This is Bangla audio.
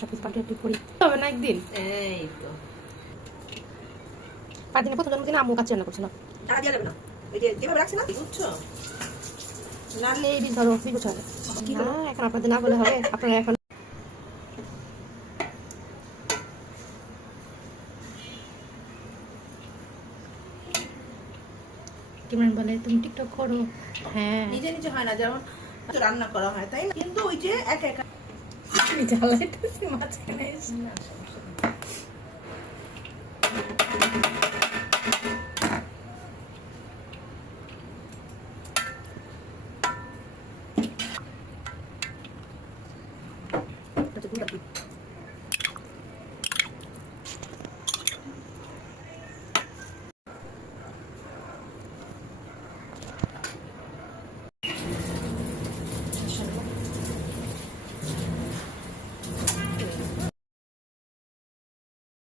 সবকিছু পাটি করি তবে না একদিন এই তো 5 দিনে প্রথম জন্মদিনে আম্মু কাচ্চি রান্না করছিল। টাকা দিয়ে যাবে না, ওই যে যেভাবে রাখছে না, বুঝছো না? এই দিন ধরো 2 বছর না, এখন আপনাদের না বলে হবে, আপনারা এখন কেমন বলে তুমি টিকটক করো। হ্যাঁ নিজে নিজে হয় না, যেমন রান্না করা হয় তাই না, কিন্তু ওই যে একা একা আমি জ্বালাইতেছি মাঝখানে এসে। না, সমস্যা নেই। আচ্ছা,